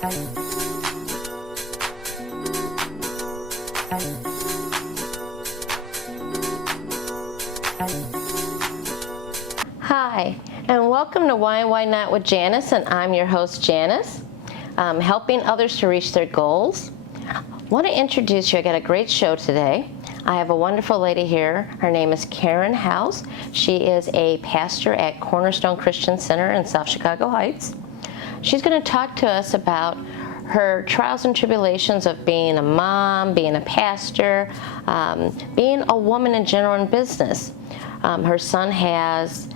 Hi, and welcome to Why Not with Janice, and I'm your host, Janice, helping others to reach their goals. I want to introduce you. I got a great show today. I have a wonderful lady here. Her name is Karen Howse. She is a pastor at Cornerstone Christian Center in South Chicago Heights. She's going to talk to us about her trials and tribulations of being a mom, being a pastor, being a woman in general in business. Her son has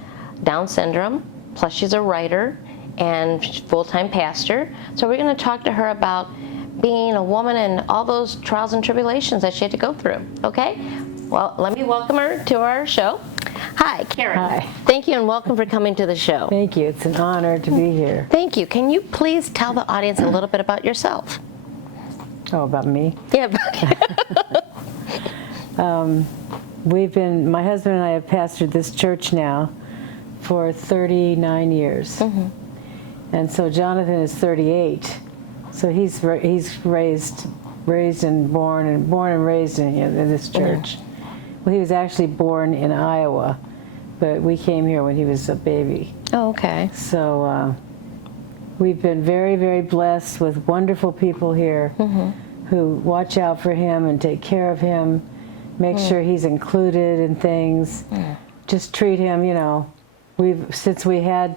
Down syndrome, plus she's a writer and full-time pastor. So we're going to talk to her about being a woman and all those trials and tribulations that she had to go through. Okay? Well, let me welcome her to our show. Hi, Karen. Hi. Thank you and welcome for coming to the show. Thank you. It's an honor to be here. Thank you. Can you please tell the audience a little bit about yourself? Oh, about me? Yeah. My husband and I have pastored this church now for 39 years. Mm-hmm. And so Jonathan is 38. So he's raised and born and raised in this church. Mm-hmm. Well, he was actually born in Iowa, but we came here when he was a baby. Oh, okay. So we've been very, very blessed with wonderful people here who watch out for him and take care of him, make sure he's included in things, just treat him, since we had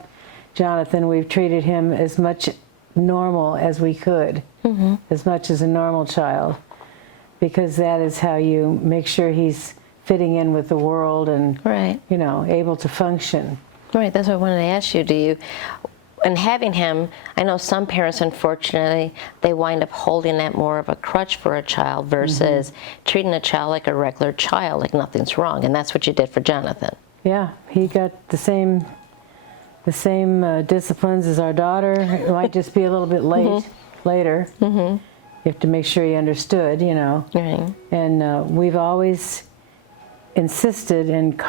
Jonathan, we've treated him as much normal as we could, as much as a normal child, because that is how you make sure he's fitting in with the world and, able to function. Right, that's what I wanted to ask you. And having him, I know some parents, unfortunately, they wind up holding that more of a crutch for a child versus treating a child like a regular child, like nothing's wrong. And that's what you did for Jonathan. Yeah, he got the same disciplines as our daughter. It might just be a little bit later. You have to make sure he understood, Right. And we've always insisted and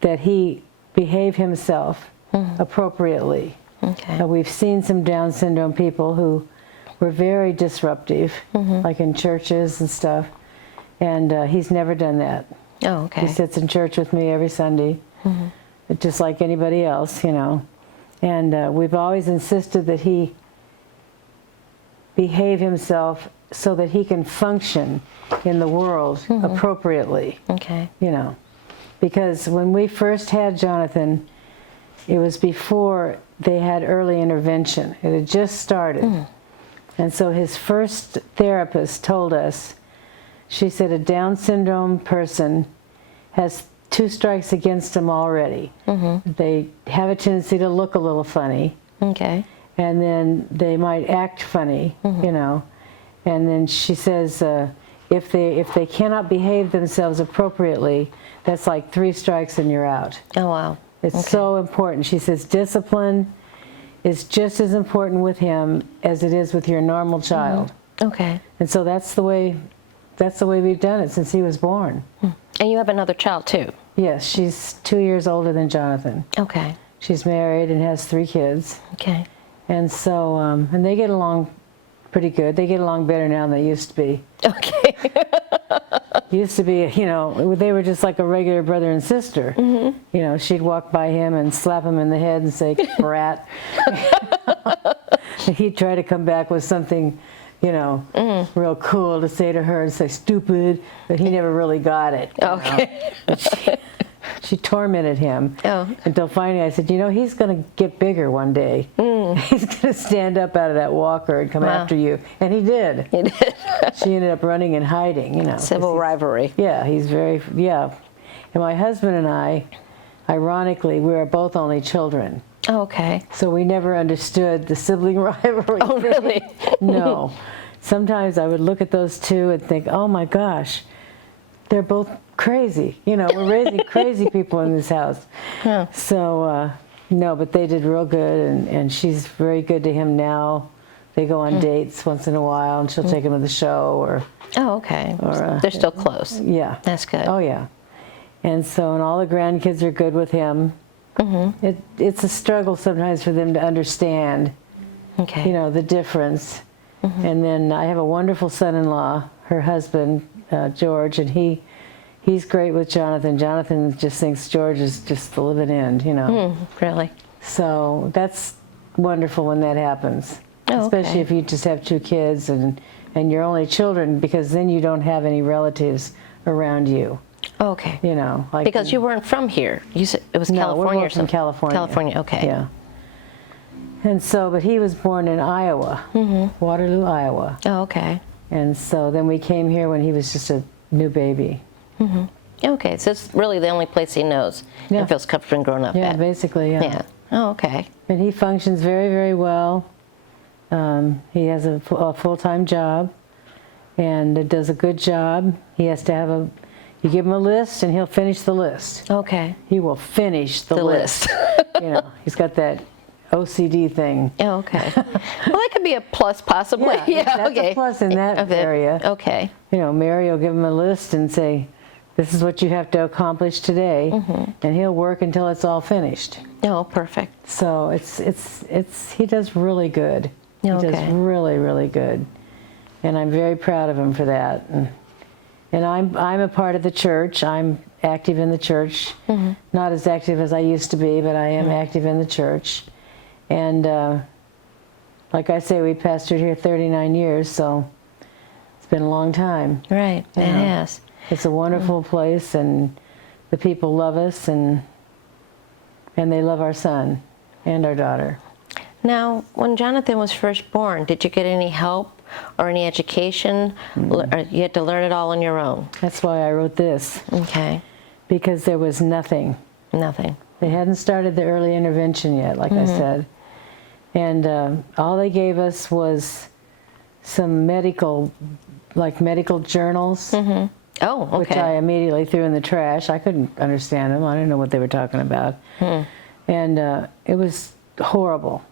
that he behave himself appropriately. Okay. We've seen some Down syndrome people who were very disruptive, like in churches and stuff, and he's never done that. Oh, okay. He sits in church with me every Sunday, just like anybody else, And we've always insisted that he behave himself so that he can function in the world appropriately. Okay. Because when we first had Jonathan, it was before they had early intervention. It had just started. And so his first therapist told us, she said, a Down syndrome person has 2 strikes against them already. They have a tendency to look a little funny. Okay. And then they might act funny, And then she says, if they cannot behave themselves appropriately, that's like 3 strikes and you're out. Oh, wow. It's so important. She says discipline is just as important with him as it is with your normal child. Okay. And so that's the way we've done it since he was born. And you have another child too? Yes, she's 2 years older than Jonathan. Okay. She's married and has 3 kids. Okay. And so, and they get along pretty good. They get along better now than they used to be. Okay. Used to be, they were just like a regular brother and sister. She'd walk by him and slap him in the head and say, brat. He'd try to come back with something, real cool to say to her and say, stupid, but he never really got it. Okay. She tormented him until finally I said, he's going to get bigger one day. He's going to stand up out of that walker and come after you. And he did. He did. She ended up running and hiding, Civil rivalry. Yeah, he's very. And my husband and I, ironically, we are both only children. Oh, okay. So we never understood the sibling rivalry. Oh, really? No. Sometimes I would look at those two and think, oh my gosh, they're both crazy. We're raising crazy people in this house. Yeah. So, no, but they did real good, and she's very good to him now. They go on dates once in a while, and she'll take him to the show. Oh, okay. They're still close. Yeah. That's good. Oh, yeah. And so, and all the grandkids are good with him. It's a struggle sometimes for them to understand Okay. you know, the difference. And then I have a wonderful son-in-law, her husband, George, and he's great with Jonathan. Jonathan just thinks George is just the living end, you know. Really? So that's wonderful when that happens. Oh, Especially okay. if you just have 2 kids and you're only children, because then you don't have any relatives around you, Okay. you know. Like Because you weren't from here. You said it was No, California we're or both from something. California. California, okay. Yeah. And so, but he was born in Iowa, Waterloo, Iowa. Oh, okay. And so then we came here when he was just a new baby. Okay, so it's really the only place he knows Yeah. and feels comfortable and grown up Yeah, at. basically, yeah. Yeah. Oh, okay. And he functions very, very well. He has a full-time job and does a good job. He has to have you give him a list and he'll finish the list. Okay. He will finish the list. You know, he's got that OCD thing. Oh, okay. Well, that could be a plus, possibly. That's okay. a plus in that Okay. area. Okay. You know, Mary will give him a list and say, this is what you have to accomplish today, and he'll work until it's all finished. Oh, perfect. So he does really good. He does Okay. really, really good. And I'm very proud of him for that. And I'm a part of the church. I'm active in the church. Not as active as I used to be, but I am active in the church. And like I say, we pastored here 39 years, so it's been a long time. Right. It has. It's a wonderful place, and the people love us, and they love our son and our daughter. Now, when Jonathan was first born, did you get any help or any education? Or you had to learn it all on your own? That's why I wrote this, Okay. because there was nothing. Nothing. They hadn't started the early intervention yet, like I said. And all they gave us was some medical journals, Oh, okay. which I immediately threw in the trash. I couldn't understand them. I didn't know what they were talking about. And it was horrible.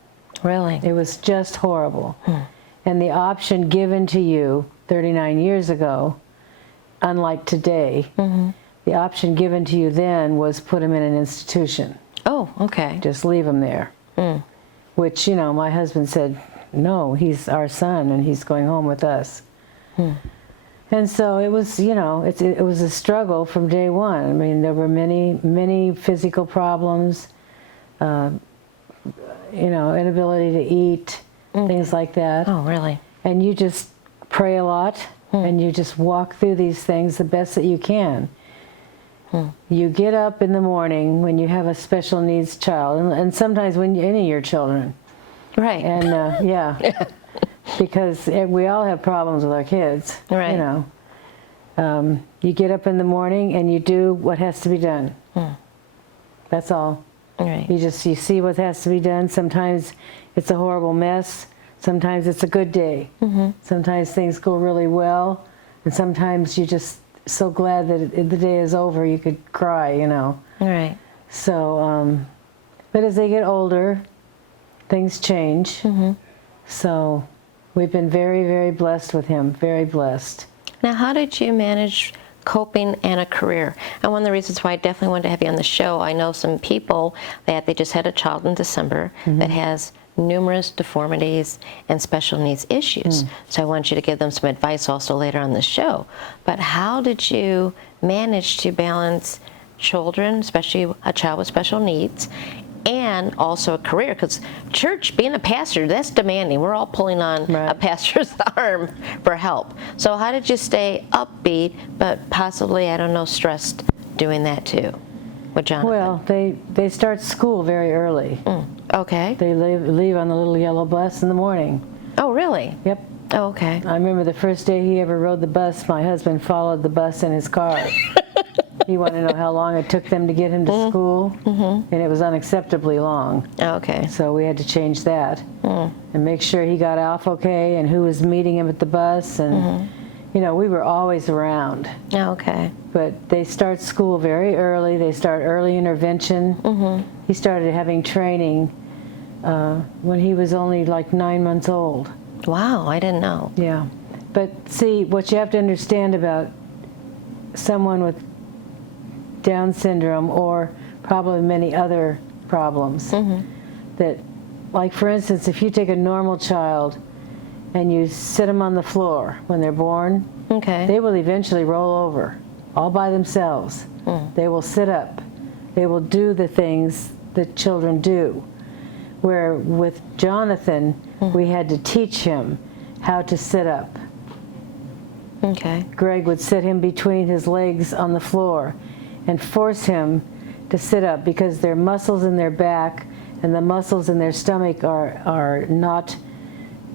Really? It was just horrible. And the option given to you 39 years ago, unlike today, the option given to you then was put him in an institution. Oh, okay. Just leave him there. Which, you know, my husband said, no, he's our son and he's going home with us. And so it was, you know, it was a struggle from day one. I mean, there were many physical problems, you know, inability to eat, things like that. Oh, really? And you just pray a lot, and you just walk through these things the best that you can. You get up in the morning when you have a special needs child, and sometimes when any of your children. Right. And yeah, because we all have problems with our kids. Right. You know, you get up in the morning and you do what has to be done. That's all. Right. You see what has to be done. Sometimes it's a horrible mess. Sometimes it's a good day. Sometimes things go really well, and sometimes you're just so glad that the day is over. You could cry, you know. Right. So, but as they get older, things change. So we've been very, very blessed with him. Very blessed. Now, how did you manage coping and a career? And one of the reasons why I definitely wanted to have you on the show, I know some people that they just had a child in December that has numerous deformities and special needs issues. So I want you to give them some advice also later on the show. But how did you manage to balance children, especially a child with special needs, and also a career? Because church, being a pastor, that's demanding. We're all pulling on a pastor's arm for help. So how did you stay upbeat, but possibly, I don't know, stressed doing that too with Jonathan? Well, they start school very early. Okay. They leave on the little yellow bus in the morning. Oh, really? Yep. Oh, okay. I remember the first day he ever rode the bus, my husband followed the bus in his car. He wanted to know how long it took them to get him to school, and it was unacceptably long. Okay. So we had to change that and make sure he got off okay and who was meeting him at the bus. And, you know, we were always around. Okay. But they start school very early. They start early intervention. He started having training when he was only like 9 months old. Wow, I didn't know. Yeah. But see, what you have to understand about someone with Down syndrome, or probably many other problems, that like for instance, if you take a normal child and you sit them on the floor when they're born, Okay. they will eventually roll over all by themselves. They will sit up. They will do the things that children do. Where with Jonathan, we had to teach him how to sit up. Okay. Greg would sit him between his legs on the floor and force him to sit up because their muscles in their back and the muscles in their stomach are not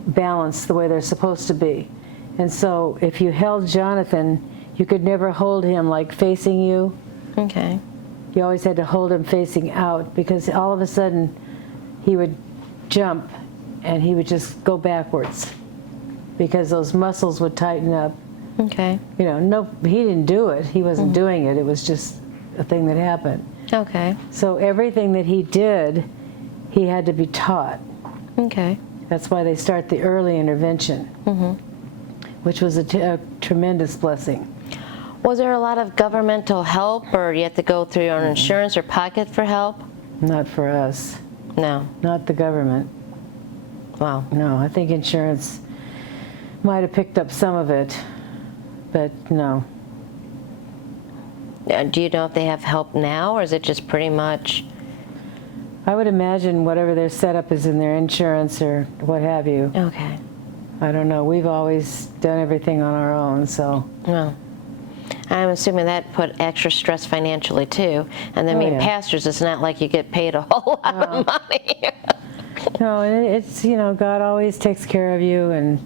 balanced the way they're supposed to be. And so if you held Jonathan, you could never hold him like facing you. Okay. You always had to hold him facing out because all of a sudden he would jump and he would just go backwards because those muscles would tighten up. Okay. You know, no, he didn't do it. He wasn't doing it. It was just a thing that happened. Okay. So everything that he did, he had to be taught. Okay. That's why they start the early intervention, which was a tremendous blessing. Was there a lot of governmental help, or you had to go through your own insurance or pocket for help? Not for us. No. Not the government. Wow. No, I think insurance might have picked up some of it, but no. Do you know if they have help now, or is it just pretty much? I would imagine whatever their setup is in their insurance or what have you. Okay. I don't know. We've always done everything on our own, so. Well, I'm assuming that put extra stress financially too. And then being pastors, it's not like you get paid a whole lot of money. No, and it's, you know, God always takes care of you, and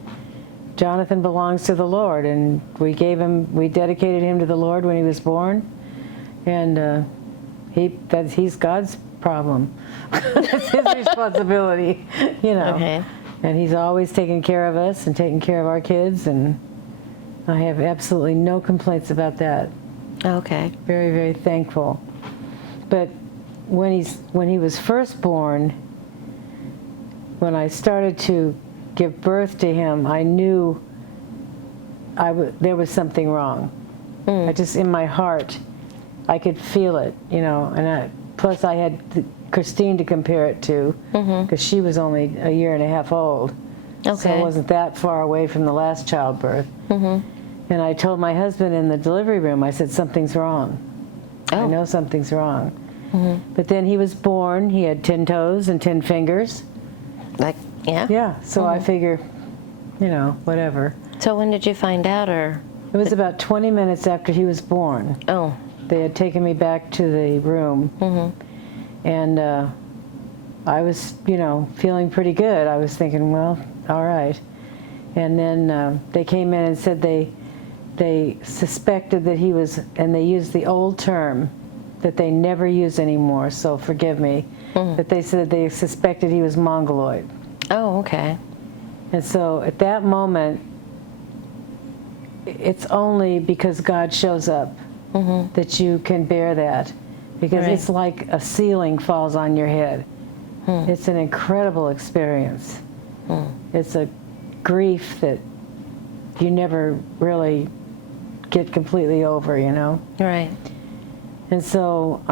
Jonathan belongs to the Lord, and we dedicated him to the Lord when he was born, and he's God's problem. It's his responsibility, you know. Okay. And he's always taking care of us and taking care of our kids, and I have absolutely no complaints about that. Okay. Very, very thankful. But when he was first born, when I started to give birth to him, I knew there was something wrong. I just, in my heart, I could feel it, you know. And plus I had Christine to compare it to, because she was only a year and a half old. Okay. So it wasn't that far away from the last childbirth. And I told my husband in the delivery room, I said, something's wrong. I know something's wrong. But then he was born, he had 10 toes and 10 fingers. Like, yeah? Yeah, so I figure, you know, whatever. So when did you find out, or? It was about 20 minutes after he was born. Oh. They had taken me back to the room. And I was, you know, feeling pretty good. I was thinking, well, all right. And then they came in and said they suspected that he was, and they used the old term that they never use anymore, so forgive me, but they said they suspected he was mongoloid. Oh, okay. And so at that moment, it's only because God shows up that you can bear that, because it's like a ceiling falls on your head. It's an incredible experience. It's a grief that you never really get completely over, you know? Right. And so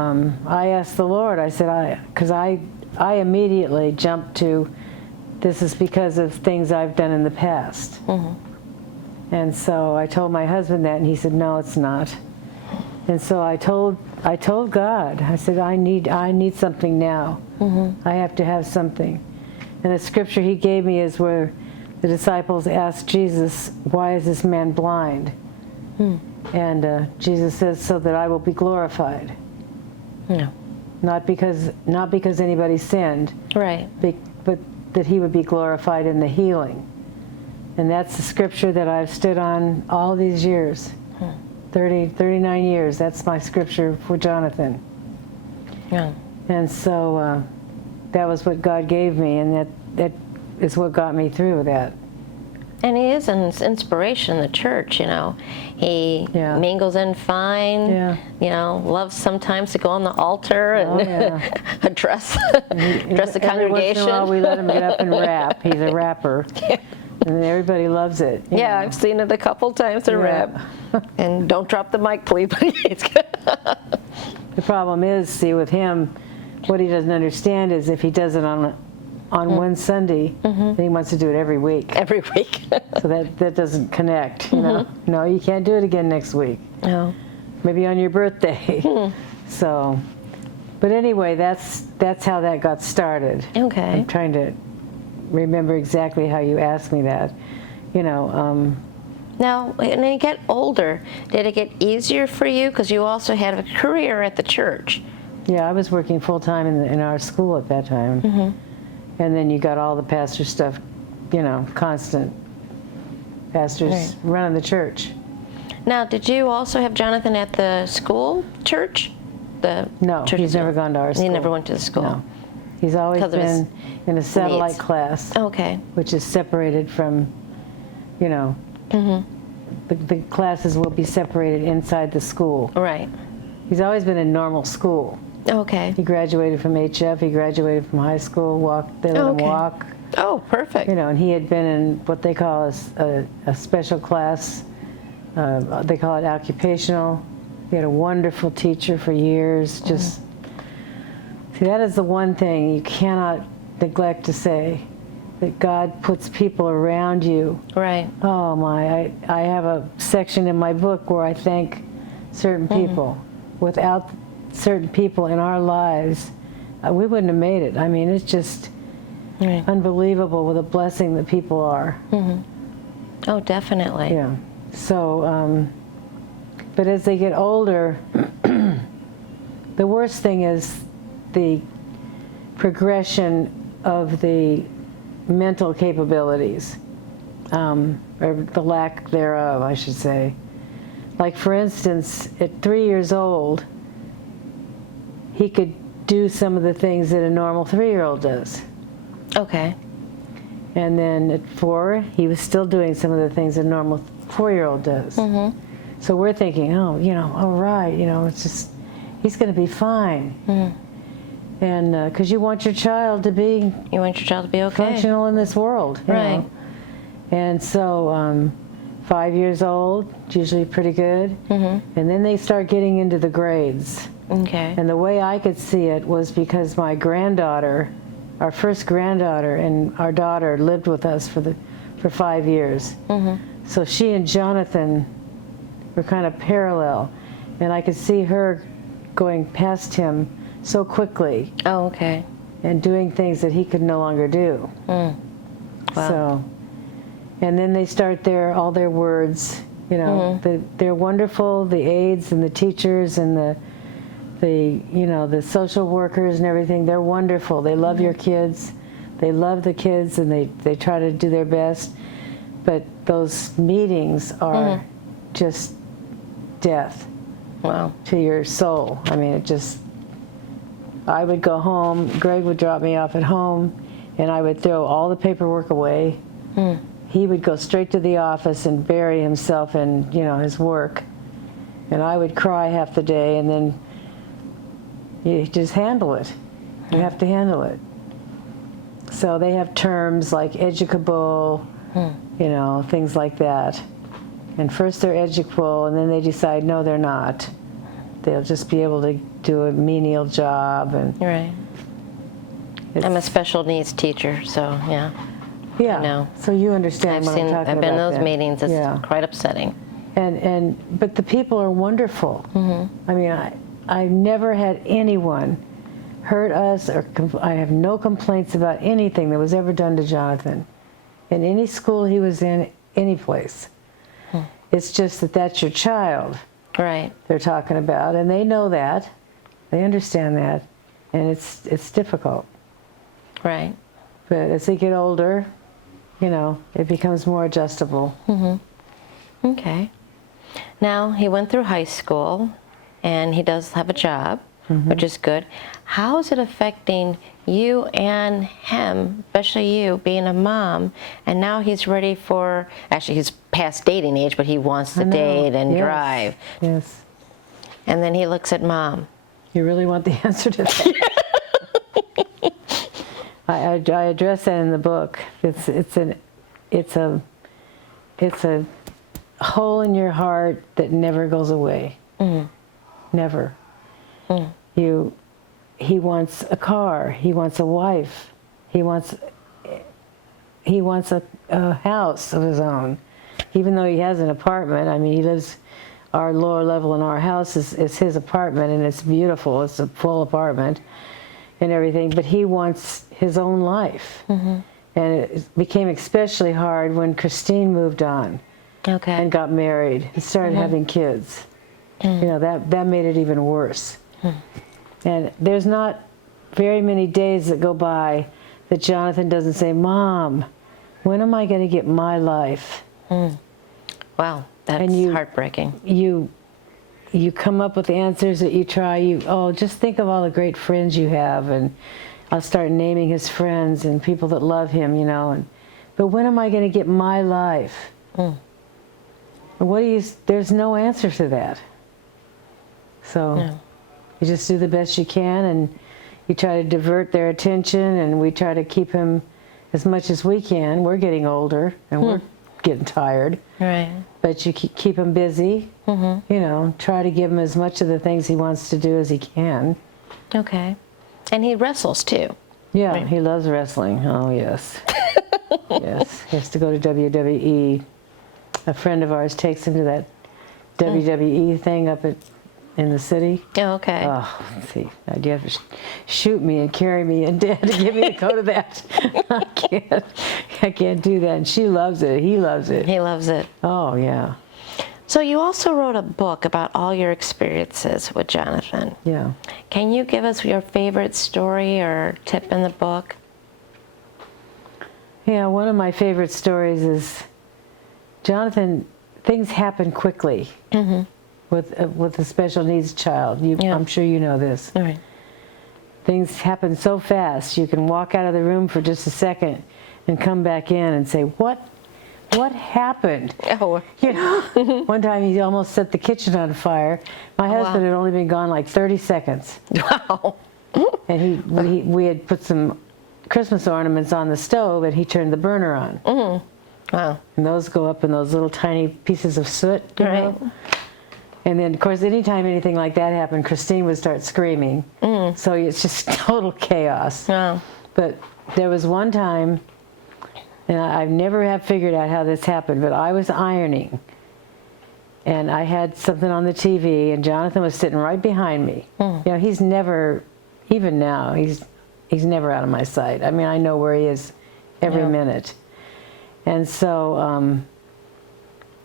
I asked the Lord, I said, because I immediately jumped to, this is because of things I've done in the past. And so I told my husband that, and he said, no, it's not. And so I told God, I said, I need something now. I have to have something. And the scripture he gave me is where the disciples asked Jesus, why is this man blind? And Jesus says, so that I will be glorified. Yeah. Not because anybody sinned, Right. but that he would be glorified in the healing. And that's the scripture that I've stood on all these years. 39 years, that's my scripture for Jonathan. Yeah. And so that was what God gave me, and that is what got me through that. And he is an inspiration in the church, you know. He mingles in fine, you know, loves sometimes to go on the altar and address the congregation. Every once in a while we let him get up and rap. He's a rapper. And everybody loves it. Yeah, I've seen it a couple times to rap. And don't drop the mic, please. The problem is, see, with him, what he doesn't understand is if he does it on on one Sunday, then he wants to do it every week. Every week. So that doesn't connect, you know. No, you can't do it again next week. No. Maybe on your birthday. So, but anyway, that's how that got started. Okay. I'm trying to remember exactly how you asked me that. You know, Now, when you get older, did it get easier for you? Because you also had a career at the church. yeah, I was working full-time in our school at that time. And then you got all the pastor stuff, you know, constant pastors running the church. Now, did you also have Jonathan at the school church? No, he's never gone to our school. He never went to the school? No. He's always been in a satellite needs. class, Okay. which is separated from, you know, the classes will be separated inside the school. Right. He's always been in normal school. Okay. He graduated from HF, he graduated from high school, they let him walk. Oh, perfect. You know, and he had been in what they call a special class. They call it occupational. He had a wonderful teacher for years. Just see, that is the one thing you cannot neglect to say, that God puts people around you. Right. Oh my! I have a section in my book where I thank certain people. Without certain people in our lives, we wouldn't have made it. I mean, it's just unbelievable what a blessing that people are. Oh, definitely. Yeah. So, but as they get older, the worst thing is the progression of the mental capabilities, or the lack thereof, I should say. Like, for instance, at 3 years old, he could do some of the things that a normal 3-year-old does. Okay. And then at 4, he was still doing some of the things a normal 4-year-old does. So we're thinking, oh, you know, all right, you know, it's just, he's going to be fine. And because you want your child to be okay. functional in this world. You Right. know? And so 5 years old, it's usually pretty good. And then they start getting into the grades. Okay. And the way I could see it was because my granddaughter, our first granddaughter, and our daughter lived with us for 5 years. So she and Jonathan were kind of parallel. And I could see her going past him so quickly. Oh, okay. And doing things that he could no longer do. Wow. So, and then they start all their words, you know, they're wonderful, the aides and the teachers and the you know, the social workers and everything, they're wonderful. They love your kids. They love the kids, and they try to do their best. But those meetings are just death to your soul. I mean, I would go home, Greg would drop me off at home, and I would throw all the paperwork away. He would go straight to the office and bury himself in, you know, his work. And I would cry half the day, and then you just handle it. You have to handle it. So they have terms like educable, you know, things like that. And first they're educable, and then they decide, no, they're not. They'll just be able to do a menial job. And Right. I'm a special needs teacher, so yeah. Yeah. No. So you understand what I'm talking about. I've been in those then. meetings. It's Yeah. quite upsetting. But the people are wonderful. I mean, I never had anyone hurt us, or I have no complaints about anything that was ever done to Jonathan in any school he was in, any place. It's just that that's your child. Right. They're talking about, and they know that, they understand that, and it's difficult. Right. But as they get older, you know, it becomes more adjustable. Okay. Now, he went through high school, and he does have a job, which is good. How is it affecting you and him, especially you, being a mom, and now he's ready for, actually he's past dating age, but he wants to date and drive. Yes. And then he looks at Mom. You really want the answer to that? I address that in the book. It's a hole in your heart that never goes away. Never. He wants a car. He wants a wife. He wants a house of his own, even though he has an apartment. I mean, he lives, our lower level in our house is his apartment, and it's beautiful. It's a full apartment and everything, but he wants his own life. And it became especially hard when Christine moved on and got married and started having kids. You know, that made it even worse. And there's not very many days that go by that Jonathan doesn't say, "Mom, when am I going to get my life?" Wow, that's heartbreaking. You come up with answers that you try. Just think of all the great friends you have, and I'll start naming his friends and people that love him, you know. But when am I going to get my life? There's no answer to that. So you just do the best you can, and you try to divert their attention, and we try to keep him as much as we can. We're getting older, and we're getting tired. Right. But you keep him busy, you know, try to give him as much of the things he wants to do as he can. Okay. And he wrestles too. Yeah, right. He loves wrestling. Oh, yes. Yes, he has to go to WWE. A friend of ours takes him to that WWE thing up in the city. Oh, okay. Oh, let's see, you have to shoot me and carry me and Dad to get me to go to that. I can't do that. And she loves it. He loves it. He loves it. Oh, yeah. So you also wrote a book about all your experiences with Jonathan. Yeah. Can you give us your favorite story or tip in the book? Yeah, one of my favorite stories is Jonathan, things happen quickly with a special needs child. I'm sure you know this. All right. Things happen so fast. You can walk out of the room for just a second and come back in and say, what happened? Oh. You know, one time he almost set the kitchen on fire. My husband had only been gone like 30 seconds. Wow. And we had put some Christmas ornaments on the stove, and he turned the burner on. Wow. And those go up in those little tiny pieces of soot, you know? And then, of course, anytime anything like that happened, Christine would start screaming. So it's just total chaos. Wow. But there was one time, and I've never have figured out how this happened, but I was ironing, and I had something on the TV, and Jonathan was sitting right behind me. You know, he's never, even now, he's never out of my sight. I mean, I know where he is every minute. And so,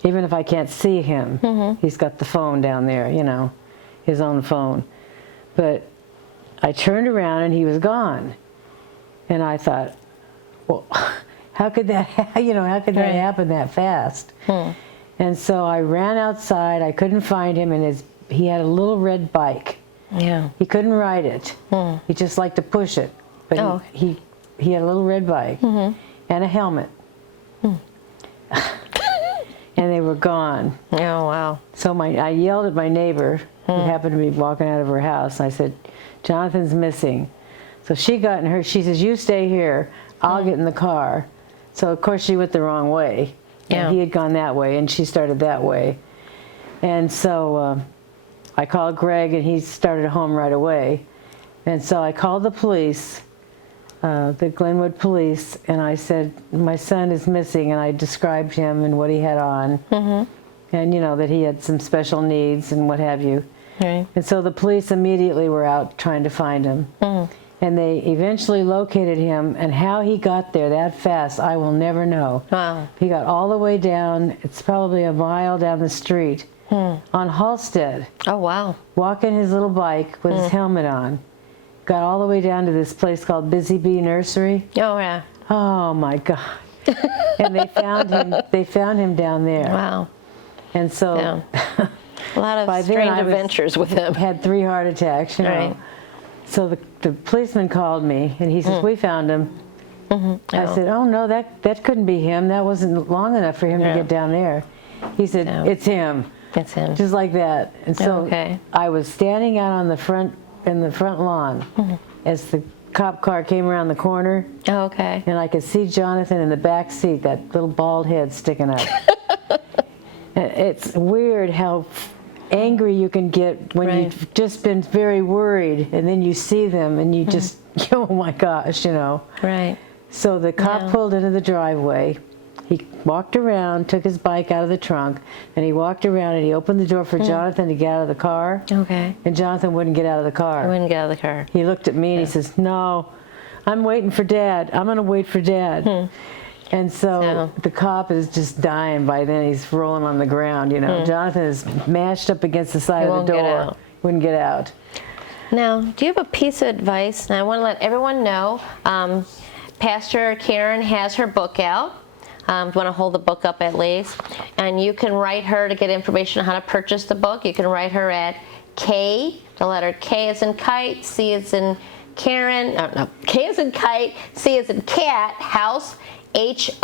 even if I can't see him, he's got the phone down there, you know, his own phone. But I turned around and he was gone. And I thought, well, how could that happen that fast? And so I ran outside. I couldn't find him, and he had a little red bike. Yeah. He couldn't ride it. He just liked to push it. But he had a little red bike and a helmet. And they were gone. Oh, wow. So I yelled at my neighbor, who happened to be walking out of her house. I said, "Jonathan's missing." So she got in her, she says, "You stay here, I'll get in the car." So of course she went the wrong way. Yeah. He had gone that way, and she started that way. And so I called Greg, and he started home right away. And so I called the police, the Glenwood police, and I said, "My son is missing," and I described him and what he had on, and you know, that he had some special needs and what have you. Right. And so the police immediately were out trying to find him. And they eventually located him, and how he got there that fast, I will never know. Wow. He got all the way down, it's probably a mile down the street, on Halstead, Oh, wow. walking his little bike with his helmet on. Got all the way down to this place called Busy Bee Nursery. Oh, yeah. Oh my God. And they found him down there. Wow. And so A lot by of then strange I adventures with him. had 3 heart attacks, you know. Right. So the policeman called me, and he says, "We found him." I said, "Oh no, that couldn't be him. That wasn't long enough for him to get down there." He said, "It's him." It's him. Just like that. And so I was standing out on the front lawn as the cop car came around the corner, Oh, okay. and I could see Jonathan in the back seat, that little bald head sticking up. It's weird how angry you can get when you've just been very worried, and then you see them and you just Oh my gosh, Right. So the cop pulled into the driveway. He walked around, took his bike out of the trunk, and he walked around and he opened the door for Jonathan to get out of the car. Okay. And Jonathan wouldn't get out of the car. I wouldn't get out of the car. He looked at me and he says, "No, I'm waiting for Dad. I'm going to wait for Dad." And so the cop is just dying by then. He's rolling on the ground, Jonathan is mashed up against the side of the door. Get out. Wouldn't get out. Now, do you have a piece of advice? And I want to let everyone know, Pastor Karen has her book out. You want to hold the book up at least. And you can write her to get information on how to purchase the book. You can write her at K, the letter K as in kite, C as in Karen, K as in kite, C as in cat, Howse, Howse,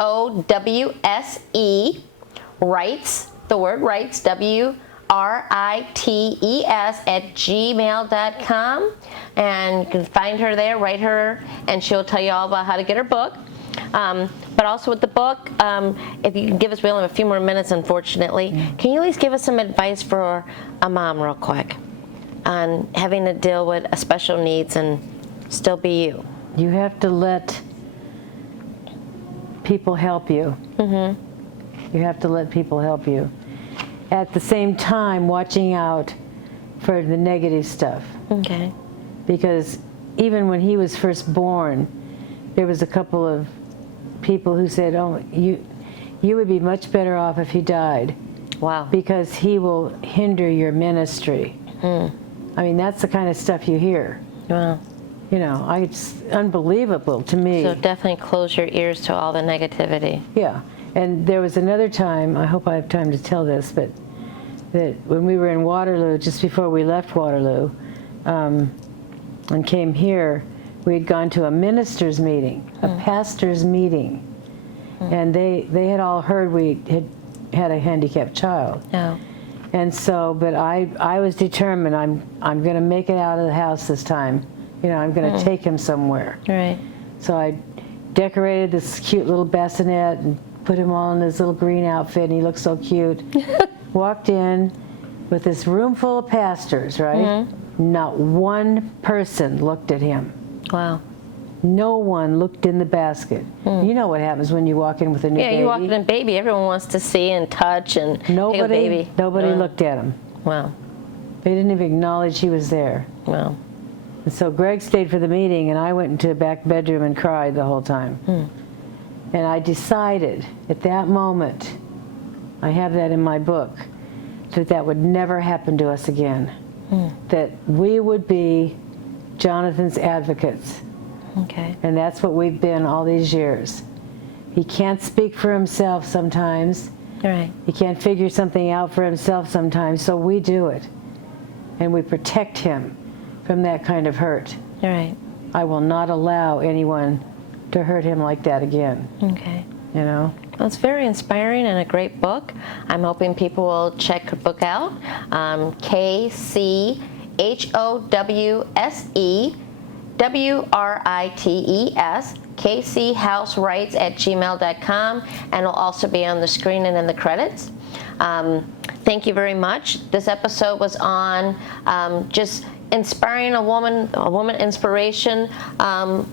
writes, the word writes, WRITES @gmail.com, and you can find her there, write her, and she'll tell you all about how to get her book. But also with the book, if you can give us, we only have a few more minutes, unfortunately. Can you at least give us some advice for a mom real quick on having to deal with special needs and still be you? You have to let people help you. You have to let people help you. At the same time, watching out for the negative stuff. Okay. Because even when he was first born, there was a couple of people who said, "Oh, you would be much better off if he died." Wow. Because he will hinder your ministry. I mean, that's the kind of stuff you hear. Wow. It's unbelievable to me. So definitely close your ears to all the negativity. Yeah. And there was another time, I hope I have time to tell this, but that when we were in Waterloo, just before we left Waterloo, and came here, we had gone to a minister's meeting, a pastor's meeting, and they had all heard we had a handicapped child. Oh. And so, but I was determined, I'm going to make it out of the house this time. I'm going to take him somewhere. Right. So I decorated this cute little bassinet and put him all in his little green outfit, and he looked so cute. Walked in with this room full of pastors, right? Not one person looked at him. Wow. No one looked in the basket. You know what happens when you walk in with a new baby. Yeah, you walk in a baby, everyone wants to see and touch and pick a baby. Nobody looked at him. Wow. They didn't even acknowledge he was there. Wow. And so Greg stayed for the meeting, and I went into the back bedroom and cried the whole time. And I decided at that moment, I have that in my book, that would never happen to us again. That we would be Jonathan's advocates. Okay. And that's what we've been all these years. He can't speak for himself sometimes. Right. He can't figure something out for himself sometimes, so we do it. And we protect him from that kind of hurt. Right. I will not allow anyone to hurt him like that again. Okay. Well, it's very inspiring and a great book. I'm hoping people will check the book out. KCHOWSE WRITES, KC Howse Writes @gmail.com, and it'll also be on the screen and in the credits. Thank you very much. This episode was on just inspiring a woman inspiration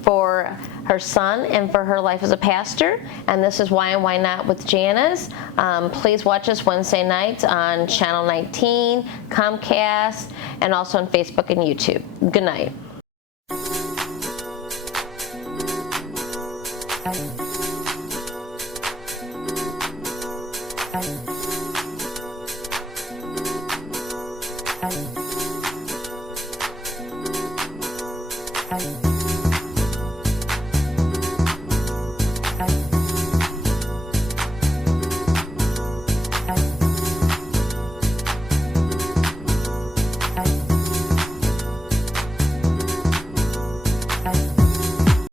for her son and for her life as a pastor. And this is Why and Why Not with Janice. Please watch us Wednesday nights on Channel 19, Comcast, and also on Facebook and YouTube. Good night. Bye.